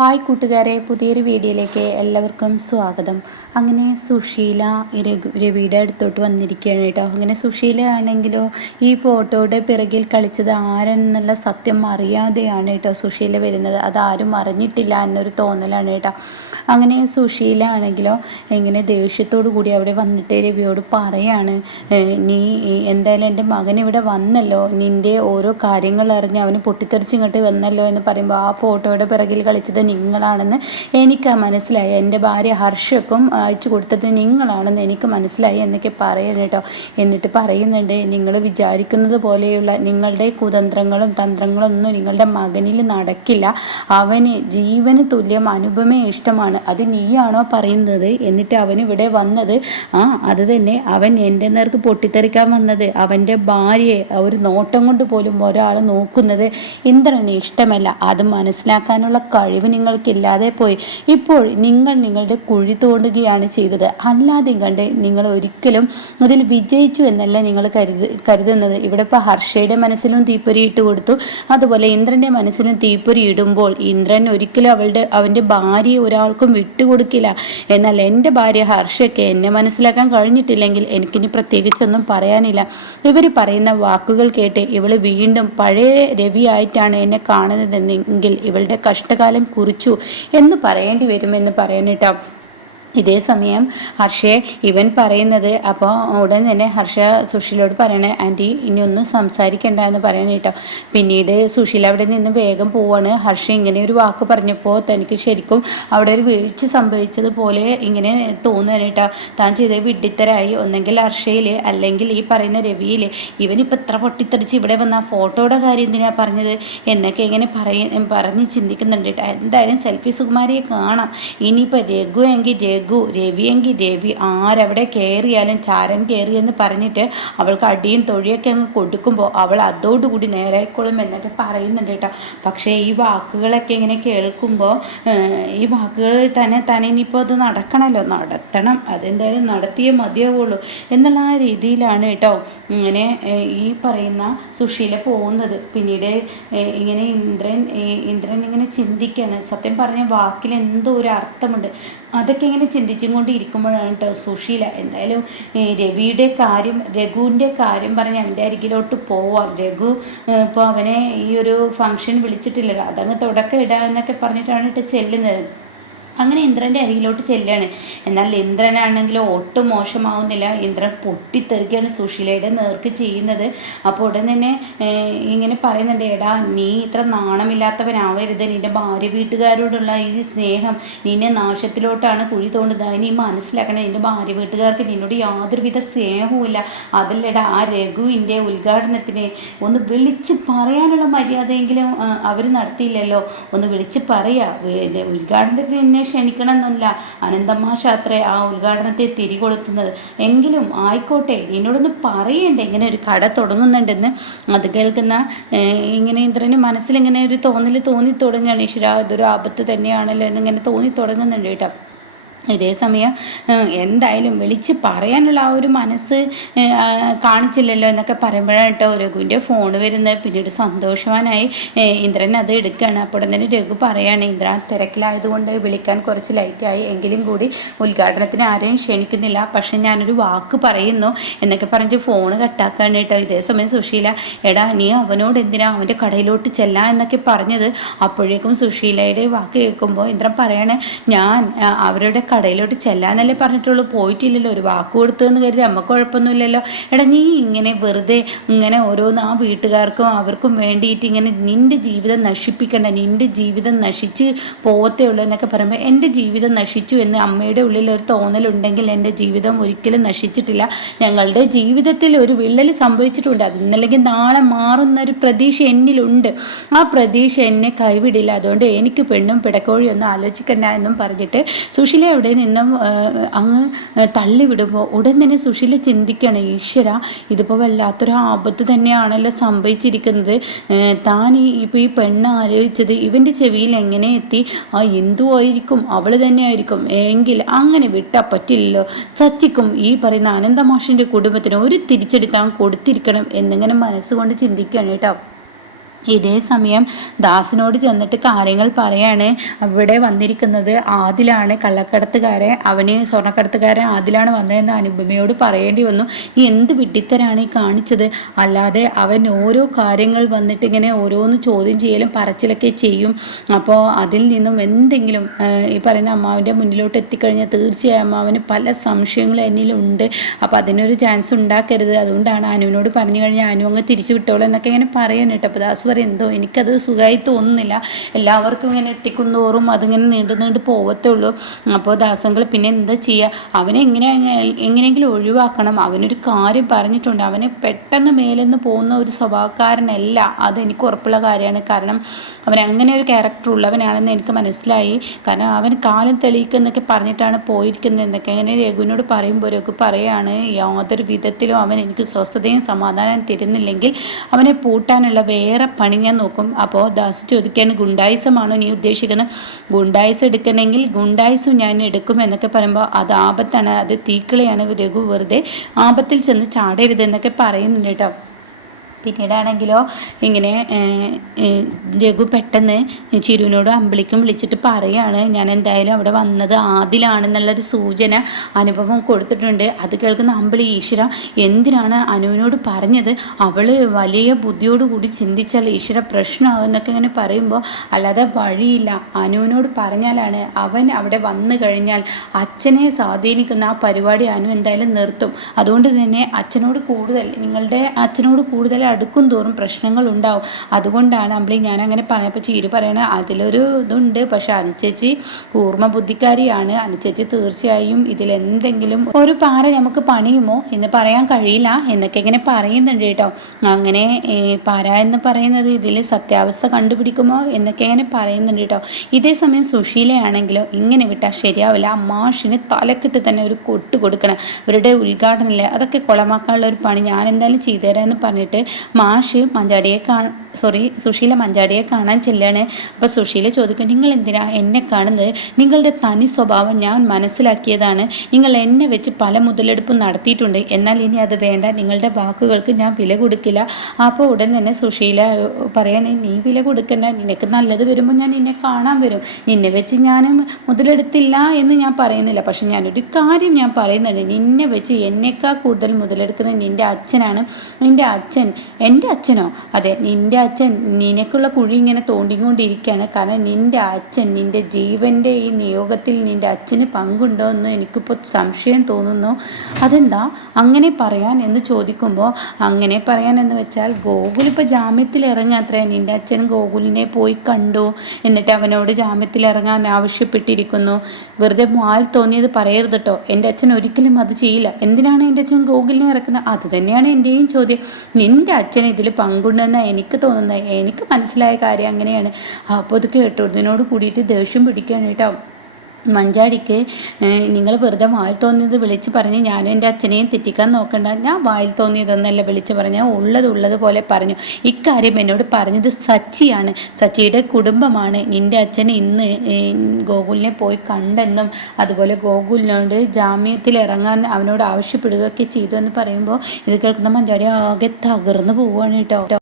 Hi കൂട്ടുകാരെ പുതിയൊരു വീഡിയോയിലേക്ക് എല്ലാവർക്കും സ്വാഗതം. അങ്ങനെ സുശീല രവിയുടെ അടുത്തോട്ട് വന്നിരിക്കുകയാണ് കേട്ടോ. അങ്ങനെ സുശീല ആണെങ്കിലോ ഈ ഫോട്ടോയുടെ പിറകിൽ കളിച്ചത് ആരെന്നുള്ള സത്യം അറിയാതെയാണ് കേട്ടോ സുശീല വരുന്നത്. അതാരും അറിഞ്ഞിട്ടില്ല എന്നൊരു തോന്നലാണ് കേട്ടോ. അങ്ങനെ സുശീല ആണെങ്കിലോ ഇങ്ങനെ ദേഷ്യത്തോടു കൂടി അവിടെ വന്നിട്ട് രവിയോട് പറയാണ് നീ എന്തായാലും എന്റെ മകൻ ഇവിടെ വന്നല്ലോ. നിന്റെ ഓരോ കാര്യങ്ങൾ അറിഞ്ഞ് അവന് പൊട്ടിത്തെറിച്ച് ഇങ്ങോട്ട് വന്നല്ലോ എന്ന് പറയുമ്പോൾ ആ ഫോട്ടോയുടെ പിറകിൽ കളിച്ചത് നിങ്ങളാണെന്ന് എനിക്ക് മനസ്സിലായി. എന്റെ ഭാര്യ ഹർഷക്കും അയച്ചു കൊടുത്തത് നിങ്ങളാണെന്ന് എനിക്ക് മനസ്സിലായി എന്നൊക്കെ പറയണം കേട്ടോ. എന്നിട്ട് പറയുന്നുണ്ട് നിങ്ങൾ വിചാരിക്കുന്നത് പോലെയുള്ള നിങ്ങളുടെ കുതന്ത്രങ്ങളും തന്ത്രങ്ങളും ഒന്നും നിങ്ങളുടെ മകനിൽ നടക്കില്ല. അവന് ജീവന് തുല്യം അനുപമേ ഇഷ്ടമാണ്. അത് നീയാണോ പറയുന്നത്? എന്നിട്ട് അവൻ ഇവിടെ വന്നത് ആ അത് തന്നെ. അവൻ എന്റെ നേർക്ക് പൊട്ടിത്തെറിക്കാൻ വന്നത് അവന്റെ ഭാര്യയെ ഒരു നോട്ടം കൊണ്ട് പോലും ഒരാൾ നോക്കുന്നത് ഇന്ദ്രന് ഇഷ്ടമല്ല. അത് മനസ്സിലാക്കാനുള്ള കഴിവ് നിങ്ങൾക്കില്ലാതെ പോയി. ഇപ്പോൾ നിങ്ങൾ നിങ്ങളുടെ കുഴി തോണ്ടുകയാണ് ചെയ്തത്. അല്ലാതെ കണ്ട് നിങ്ങൾ ഒരിക്കലും അതിൽ വിജയിച്ചു എന്നല്ല നിങ്ങൾ കരുത് കരുതുന്നത്. ഇവിടെ ഇപ്പോൾ ഹർഷയുടെ മനസ്സിലും തീപ്പൊരി ഇട്ട് കൊടുത്തു. അതുപോലെ ഇന്ദ്രന്റെ മനസ്സിലും തീപ്പൊരി ഇടുമ്പോൾ ഇന്ദ്രൻ ഒരിക്കലും അവളുടെ അവന്റെ ഭാര്യയെ ഒരാൾക്കും വിട്ടുകൊടുക്കില്ല എന്നാൽ എന്റെ ഭാര്യ ഹർഷയ്ക്ക് എന്നെ മനസ്സിലാക്കാൻ കഴിഞ്ഞിട്ടില്ലെങ്കിൽ എനിക്കിനി പ്രത്യേകിച്ചൊന്നും പറയാനില്ല. ഇവർ പറയുന്ന വാക്കുകൾ കേട്ട് ഇവൾ വീണ്ടും പഴയ രവിയായിട്ടാണ് എന്നെ കാണുന്നതെങ്കിൽ ഇവളുടെ കഷ്ടകാലം കുറിച്ചു എന്ന് പറയേണ്ടി വരുമെന്ന് പറയാനിട്ടോ ഇതേ സമയം ഹർഷയെ ഇവൻ പറയുന്നത് അപ്പോൾ ഉടൻ തന്നെ ഹർഷ സുഷിലോട് പറയണേ ആന്റി ഇനി ഒന്നും സംസാരിക്കണ്ട എന്ന് പറയണ കേട്ടോ പിന്നീട് സുഷിൽ അവിടെ നിന്ന് വേഗം പോവാണ്. ഹർഷ ഇങ്ങനെ ഒരു വാക്ക് പറഞ്ഞപ്പോൾ തനിക്ക് ശരിക്കും അവിടെ ഒരു വീഴ്ച സംഭവിച്ചതുപോലെ ഇങ്ങനെ തോന്നുകയാണ് കേട്ടോ താൻ ചെയ്ത വിഡ്ഢിത്തരായി. ഒന്നെങ്കിൽ ഹർഷയിൽ അല്ലെങ്കിൽ ഈ പറയുന്ന രവിയിൽ ഇവനിപ്പോൾ ഇത്ര പൊട്ടിത്തെറിച്ച് ഇവിടെ വന്ന ആ ഫോട്ടോയുടെ കാര്യം എന്തിനാണ് പറഞ്ഞത്? എന്നൊക്കെ ഇങ്ങനെ പറയ പറഞ്ഞ് ചിന്തിക്കുന്നുണ്ട് കേട്ടോ എന്തായാലും സെൽഫി സുകുമാരിയെ കാണാം. ഇനിയിപ്പോൾ രഘു എങ്കിൽ രഘു രവി രവിയെങ്കിൽ രവി ആരവിടെ കയറിയാലും ചാരൻ കയറിയെന്ന് പറഞ്ഞിട്ട് അവൾക്ക് അടിയും തൊഴിയൊക്കെ അങ്ങ് കൊടുക്കുമ്പോൾ അവൾ അതോടുകൂടി നേരായിക്കോളും എന്നൊക്കെ പറയുന്നുണ്ട് കേട്ടോ. പക്ഷേ ഈ വാക്കുകളൊക്കെ ഇങ്ങനെ കേൾക്കുമ്പോൾ ഈ വാക്കുകൾ തന്നെ തന്നെ ഇനിയിപ്പോൾ അത് നടക്കണമല്ലോ നടത്തണം. അതെന്തായാലും നടത്തിയേ മതിയാവുള്ളൂ എന്നുള്ള ആ രീതിയിലാണ് കേട്ടോ ഇങ്ങനെ ഈ പറയുന്ന സുശീല പോകുന്നത്. പിന്നീട് ഇങ്ങനെ ഇന്ദ്രൻ ഇന്ദ്രൻ ഇങ്ങനെ ചിന്തിക്കുകയാണ് സത്യം പറഞ്ഞ വാക്കിൽ എന്തോ ഒരു അർത്ഥമുണ്ട്. അതൊക്കെ ഇങ്ങനെ ചിന്തിച്ചും കൊണ്ട് ഇരിക്കുമ്പോഴാണ് കേട്ടോ സുശീല. എന്തായാലും രവിയുടെ കാര്യം രഘുവിന്റെ കാര്യം പറഞ്ഞ് എന്റെ അരികിലോട്ട് പോവാം. രഘു ഇപ്പോൾ അവനെ ഈ ഒരു ഫംഗ്ഷൻ വിളിച്ചിട്ടില്ലല്ലോ. അതങ്ങ് തുടക്കം ഇടാമെന്നൊക്കെ പറഞ്ഞിട്ടാണ് കേട്ടോ ചെല്ലുന്നത്. അങ്ങനെ ഇന്ദ്രന്റെ അരികിലോട്ട് ചെല്ലുകയാണ് എന്നാൽ ഇന്ദ്രനാണെങ്കിൽ ഒട്ടും മോശമാവുന്നില്ല. ഇന്ദ്രൻ പൊട്ടിത്തെറിക്കുകയാണ് സുശീലയുടെ നേർക്ക് ചെയ്യുന്നത്. അപ്പോൾ ഉടൻ തന്നെ ഇങ്ങനെ പറയുന്നുണ്ട് എടാ നീ ഇത്ര നാണമില്ലാത്തവനാവരുത്. നിന്റെ ഭാര്യ വീട്ടുകാരോടുള്ള ഈ സ്നേഹം നിന്നെ നാശത്തിലോട്ടാണ് കുഴി തോണ്ടുന്നത്. നീ മനസ്സിലാക്കണം നിന്റെ ഭാര്യ വീട്ടുകാർക്ക് നിന്നോട് യാതൊരുവിധ സ്നേഹവുമില്ല. അതല്ലടാ ആ രഘുവിന്റെ ഉദ്ഘാടനത്തിന് ഒന്ന് വിളിച്ച് പറയാനുള്ള മര്യാദയെങ്കിലും അവർ നടത്തിയില്ലല്ലോ. ഒന്ന് വിളിച്ച് പറയാ. ഉദ്ഘാടനത്തിന് എന്നെ ക്ഷണിക്കണം എന്നല്ല അനന്തമാഷ അത്രേ ആ ഉദ്ഘാടനത്തെ തിരികൊളുത്തുന്നത്. എങ്കിലും ആയിക്കോട്ടെ എന്നോടൊന്ന് പറയണ്ടേ ഇങ്ങനെ ഒരു കട തുടങ്ങുന്നുണ്ടെന്ന്. അത് കേൾക്കുന്ന ഇങ്ങനെ ഇന്ദ്രന് മനസ്സിലിങ്ങനെ ഒരു തോന്നൽ തോന്നി തുടങ്ങുകയാണ് ഈശ്വര ഇതൊരു ആപത്ത് തന്നെയാണല്ലോ എന്നിങ്ങനെ തോന്നി തുടങ്ങുന്നുണ്ട് കേട്ടോ. ഇതേ സമയം എന്തായാലും വിളിച്ച് പറയാനുള്ള ആ ഒരു മനസ്സ് കാണിച്ചില്ലല്ലോ എന്നൊക്കെ പറയുമ്പോഴാണ് കേട്ടോ രഘുവിന്റെ ഫോൺ വരുന്നത്. പിന്നീട് സന്തോഷവാനായി ഇന്ദ്രൻ അത് എടുക്കുകയാണ്. അപ്പോൾ തന്നെ രഘു പറയാണ് ഇന്ദ്ര തിരക്കിലായതുകൊണ്ട് വിളിക്കാൻ കുറച്ച് ലൈറ്റായി എങ്കിലും കൂടി ഉദ്ഘാടനത്തിന് ആരെയും ക്ഷണിക്കുന്നില്ല. പക്ഷെ ഞാനൊരു വാക്ക് പറയുന്നു എന്നൊക്കെ പറഞ്ഞിട്ട് ഫോൺ കട്ടാക്കാണ് കേട്ടോ. ഇതേ സമയം സുശീല എടാ നീ അവനോട് എന്തിനാ അവന്റെ കടയിലോട്ട് ചെല്ലാം എന്നൊക്കെ പറഞ്ഞത്. അപ്പോഴേക്കും സുശീലയുടെ വാക്ക് കേൾക്കുമ്പോൾ ഇന്ദ്രൻ പറയണേ ഞാൻ അവരുടെ കടയിലോട്ട് ചെല്ലാനല്ലേ പറഞ്ഞിട്ടുള്ളൂ. പോയിട്ടില്ലല്ലോ. ഒരു വാക്ക് കൊടുത്തു എന്ന് കരുതി. അമ്മ കുഴപ്പമൊന്നുമില്ലല്ലോ. എടാ നീ ഇങ്ങനെ വെറുതെ ഇങ്ങനെ ഓരോന്ന് ആ വീട്ടുകാർക്കും അവർക്കും വേണ്ടിയിട്ട് ഇങ്ങനെ നിന്റെ ജീവിതം നശിപ്പിക്കണ്ട. നിന്റെ ജീവിതം നശിച്ച് പോവത്തേ ഉള്ളൂ എന്നൊക്കെ പറയുമ്പോൾ എന്റെ ജീവിതം നശിച്ചു എന്ന് അമ്മയുടെ ഉള്ളിൽ ഒരു തോന്നലുണ്ടെങ്കിൽ എന്റെ ജീവിതം ഒരിക്കലും നശിച്ചിട്ടില്ല. ഞങ്ങളുടെ ജീവിതത്തിൽ ഒരു വിള്ളൽ സംഭവിച്ചിട്ടുണ്ട്. അതിന്നല്ലെങ്കിൽ നാളെ മാറുന്ന ഒരു പ്രതീക്ഷ എന്നിലുണ്ട്. ആ പ്രതീക്ഷ എന്നെ കൈവിടില്ല. അതുകൊണ്ട് എനിക്ക് പെണ്ണും പിടക്കോഴിയൊന്നും ആലോചിക്കണ്ട എന്നും പറഞ്ഞിട്ട് സുശീല അവിടെ നിന്നും അങ്ങ് തള്ളിവിടുമ്പോൾ ഉടൻ തന്നെ സുശീല ചിന്തിക്കുകയാണ് ഈശ്വര ഇതിപ്പോൾ വല്ലാത്തൊരു ആപത്ത് തന്നെയാണല്ലോ സംഭവിച്ചിരിക്കുന്നത്. താൻ ഈ ഇപ്പോൾ ഈ പെണ്ണ് ആലോചിച്ചത് ഇവന്റെ ചെവിയിൽ എങ്ങനെ എത്തി? ആ എന്തു ആയിരിക്കും? അവൾ തന്നെ ആയിരിക്കും. എങ്കിൽ അങ്ങനെ വിട്ടാൽ പറ്റില്ലല്ലോ. സച്ചിക്കും ഈ പറയുന്ന അനന്തമാഷിന്റെ കുടുംബത്തിന് ഒരു തിരിച്ചടി താൻ കൊടുത്തിരിക്കണം എന്നിങ്ങനെ മനസ്സുകൊണ്ട് ചിന്തിക്കുകയാണ് കേട്ടോ. ഇതേ സമയം ദാസിനോട് ചെന്നിട്ട് കാര്യങ്ങൾ പറയാണ്. അവിടെ വന്നിരിക്കുന്നത് ആദിലാണ്. കള്ളക്കടത്തുകാരെ അവന് സ്വർണക്കടത്തുകാരൻ ആദിലാണ് വന്നതെന്ന് അനുപമയോട് പറയേണ്ടി വന്നു. നീ എന്ത് വിഡിത്തരാണ് ഈ കാണിച്ചത്? അല്ലാതെ അവൻ ഓരോ കാര്യങ്ങൾ വന്നിട്ട് ഇങ്ങനെ ഓരോന്ന് ചോദ്യം ചെയ്യലും പറച്ചിലൊക്കെ ചെയ്യും. അപ്പോൾ അതിൽ നിന്നും എന്തെങ്കിലും ഈ പറയുന്ന അമ്മാവിന്റെ മുന്നിലോട്ട് എത്തിക്കഴിഞ്ഞാൽ തീർച്ചയായും അമ്മാവന് പല സംശയങ്ങളും എന്നിലുണ്ട്. അപ്പോൾ അതിനൊരു ചാൻസ് ഉണ്ടാക്കരുത്. അതുകൊണ്ടാണ് അനുവിനോട് പറഞ്ഞു കഴിഞ്ഞാൽ അനു അങ്ങ് തിരിച്ചു വിട്ടോളൂ എന്നൊക്കെ ഇങ്ങനെ പറയാൻ അപ്പോൾ ദാസ് പറയും എന്തോ എനിക്കത് സുഖമായി തോന്നുന്നില്ല. എല്ലാവർക്കും ഇങ്ങനെ എത്തിക്കുന്നോറും അതിങ്ങനെ നീണ്ടു നീണ്ടു പോവത്തേ ഉള്ളൂ അപ്പോൾ ദാസങ്ങൾ പിന്നെ എന്താ ചെയ്യുക? അവനെ എങ്ങനെ എങ്ങനെയെങ്കിലും ഒഴിവാക്കണം. അവനൊരു കാര്യം പറഞ്ഞിട്ടുണ്ട്. അവനെ പെട്ടെന്ന് മേലെന്ന് പോകുന്ന ഒരു സ്വഭാവക്കാരനല്ല. അത് എനിക്ക് ഉറപ്പുള്ള കാര്യമാണ്. കാരണം അവൻ അങ്ങനെ ഒരു ക്യാരക്ടർ ഉള്ളവനാണെന്ന് എനിക്ക് മനസ്സിലായി. കാരണം അവൻ കാലം തെളിയിക്കുന്നൊക്കെ പറഞ്ഞിട്ടാണ് പോയിരിക്കുന്നത്. എന്നൊക്കെ അങ്ങനെ രഘുവിനോട് പറയുമ്പോൾ രഘു പറയാണ് യാതൊരു വിധത്തിലും അവൻ എനിക്ക് സ്വസ്ഥതയും സമാധാനം തരുന്നില്ലെങ്കിൽ അവനെ പൂട്ടാനുള്ള വേറെ പണി ഞാൻ നോക്കും. അപ്പോൾ ദാസ് ചോദിക്കുകയാണ് ഗുണ്ടായിസമാണോ നീ ഉദ്ദേശിക്കുന്നത്? ഗുണ്ടായിസം എടുക്കണമെങ്കിൽ ഗുണ്ടായിസം ഞാൻ എടുക്കും എന്നൊക്കെ പറയുമ്പോൾ അത് ആപത്താണ്. അത് തീക്കളയാണ് രഘു വെറുതെ ആപത്തിൽ ചെന്ന് ചാടരുത് എന്നൊക്കെ പറയുന്നുണ്ട് കേട്ടോ. പിന്നീടാണെങ്കിലോ ഇങ്ങനെ രഘു പെട്ടെന്ന് ചിരുവിനോടും അമ്പിളിക്കും വിളിച്ചിട്ട് പറയാണ് ഞാൻ എന്തായാലും അവിടെ വന്നത് ആദിലാണെന്നുള്ളൊരു സൂചന അനുഭവം കൊടുത്തിട്ടുണ്ട്. അത് കേൾക്കുന്ന അമ്പിളി ഈശ്വര എന്തിനാണ് അനുവിനോട് പറഞ്ഞത്? അവൾ വലിയ ബുദ്ധിയോടുകൂടി ചിന്തിച്ചാൽ ഈശ്വര പ്രശ്നമാകും എന്നൊക്കെ ഇങ്ങനെ പറയുമ്പോൾ അല്ലാതെ വഴിയില്ല. അനുവിനോട് പറഞ്ഞാലാണ് അവൻ അവിടെ വന്നു കഴിഞ്ഞാൽ അച്ഛനെ സ്വാധീനിക്കുന്ന ആ പരിപാടി അനു എന്തായാലും നിർത്തും. അതുകൊണ്ട് തന്നെ അച്ഛനോട് കൂടുതൽ നിങ്ങളുടെ അച്ഛനോട് കൂടുതൽ അടുക്കും തോറും പ്രശ്നങ്ങൾ ഉണ്ടാവും. അതുകൊണ്ടാണ് അമ്പിളി ഞാൻ അങ്ങനെ പറഞ്ഞപ്പോൾ ചീര് പറയണ അതിലൊരു ഇതുണ്ട്. പക്ഷെ അനുചേച്ചി കൂർമ്മ ബുദ്ധിക്കാരിയാണ്. അനുചേച്ചി തീർച്ചയായും ഇതിലെന്തെങ്കിലും ഒരു പാറ നമുക്ക് പണിയുമോ എന്ന് പറയാൻ കഴിയില്ല എന്നൊക്കെ ഇങ്ങനെ പറയുന്നുണ്ട് കേട്ടോ. അങ്ങനെ പാര എന്ന് പറയുന്നത് ഇതിൽ സത്യാവസ്ഥ കണ്ടുപിടിക്കുമോ എന്നൊക്കെ ഇങ്ങനെ പറയുന്നുണ്ട് കേട്ടോ. ഇതേ സമയം സുശീലയാണെങ്കിലോ ഇങ്ങനെ വിട്ടാൽ ശരിയാവില്ല. ആ മാഷിന് തലക്കിട്ട് തന്നെ ഒരു കൊട്ട് കൊടുക്കണം. ഇവരുടെ ഉദ്ഘാടനമില്ലേ അതൊക്കെ കുളമാക്കാനുള്ള ഒരു പണി. ഞാൻ എന്തായാലും ചെയ്തുതരാമെന്ന് പറഞ്ഞിട്ട് മാഷ് മഞ്ചാടിയെ കാ സോറി സുശീല മഞ്ചാടിയെ കാണാൻ ചെല്ലുകയാണ്. അപ്പോൾ സുശീല ചോദിക്കും നിങ്ങൾ എന്തിനാ എന്നെ കാണുന്നത്? നിങ്ങളുടെ തനി സ്വഭാവം ഞാൻ മനസ്സിലാക്കിയതാണ്. നിങ്ങൾ എന്നെ വെച്ച് പല മുതലെടുപ്പും നടത്തിയിട്ടുണ്ട്. എന്നാൽ ഇനി അത് വേണ്ട. നിങ്ങളുടെ വാക്കുകൾക്ക് ഞാൻ വില കൊടുക്കില്ല. അപ്പോൾ ഉടൻ തന്നെ സുശീല പറയണേ നീ വില കൊടുക്കണ്ട. നിനക്ക് നല്ലത് വരുമ്പോൾ ഞാൻ നിന്നെ കാണാൻ വരും. നിന്നെ വെച്ച് ഞാൻ മുതലെടുത്തില്ല എന്ന് ഞാൻ പറയുന്നില്ല. പക്ഷെ ഞാനൊരു കാര്യം ഞാൻ പറയുന്നുണ്ട്. നിന്നെ വെച്ച് എന്നേക്കാൾ കൂടുതൽ മുതലെടുക്കുന്നത് നിന്റെ അച്ഛനാണ്. നിന്റെ അച്ഛൻ എന്റെ അച്ഛനോ? അതെ നിന്റെ അച്ഛൻ നിനക്കുള്ള കുഴി ഇങ്ങനെ തോണ്ടിക്കൊണ്ടിരിക്കുകയാണ്. കാരണം നിന്റെ അച്ഛൻ നിന്റെ ജീവന്റെ ഈ നിയോഗത്തിൽ നിന്റെ അച്ഛന് പങ്കുണ്ടോ എന്ന് എനിക്കിപ്പോൾ സംശയം തോന്നുന്നു. അതെന്താ? അങ്ങനെ പറയാൻ എന്ന് ചോദിക്കുമ്പോൾ അങ്ങനെ പറയാൻ എന്ന് വെച്ചാൽ ഗോകുൽ ഇപ്പോൾ ജാമ്യത്തിൽ ഇറങ്ങാത്രേ നിന്റെ അച്ഛൻ ഗോകുലിനെ പോയി കണ്ടു. എന്നിട്ട് അവനോട് ജാമ്യത്തിൽ ഇറങ്ങാൻ ആവശ്യപ്പെട്ടിരിക്കുന്നു. വെറുതെ മാൽ തോന്നിയത് പറയരുത് കേട്ടോ. എന്റെ അച്ഛൻ ഒരിക്കലും അത് ചെയ്യില്ല. എന്തിനാണ് എന്റെ അച്ഛൻ ഗോകുലിനെ ഇറക്കുന്നത്? അത് തന്നെയാണ് എന്റെയും ചോദ്യം. നിന്റെ അച്ഛൻ ഇതിൽ പങ്കുണ്ടെന്ന് എനിക്ക് എനിക്ക് മനസ്സിലായ കാര്യം അങ്ങനെയാണ്. അപ്പോൾ ഇത് കേട്ടു ഇതിനോട് കൂടിയിട്ട് ദേഷ്യം പിടിക്കുകയാണ് കേട്ടോ. മഞ്ചാടിക്ക് നിങ്ങൾ വെറുതെ വായിൽ തോന്നിയത് വിളിച്ച് പറഞ്ഞ് ഞാനും എന്റെ അച്ഛനെയും തെറ്റിക്കാൻ നോക്കണ്ട. ഞാൻ വായിൽ തോന്നിയതൊന്നല്ല വിളിച്ച് പറഞ്ഞാൽ ഉള്ളത് ഉള്ളത് പോലെ പറഞ്ഞു. ഇക്കാര്യം എന്നോട് പറഞ്ഞത് സച്ചിയാണ്. സച്ചിയുടെ കുടുംബമാണ്. നിന്റെ അച്ഛൻ ഇന്ന് ഗോകുലിനെ പോയി കണ്ടെന്നും അതുപോലെ ഗോകുലിനോട് ജാമ്യത്തിൽ ഇറങ്ങാൻ അവനോട് ആവശ്യപ്പെടുകയൊക്കെ ചെയ്തു എന്ന് പറയുമ്പോൾ ഇത് കേൾക്കുന്ന മഞ്ചാടി ആകെ തകർന്നു പോവുകയാണ് കേട്ടോ.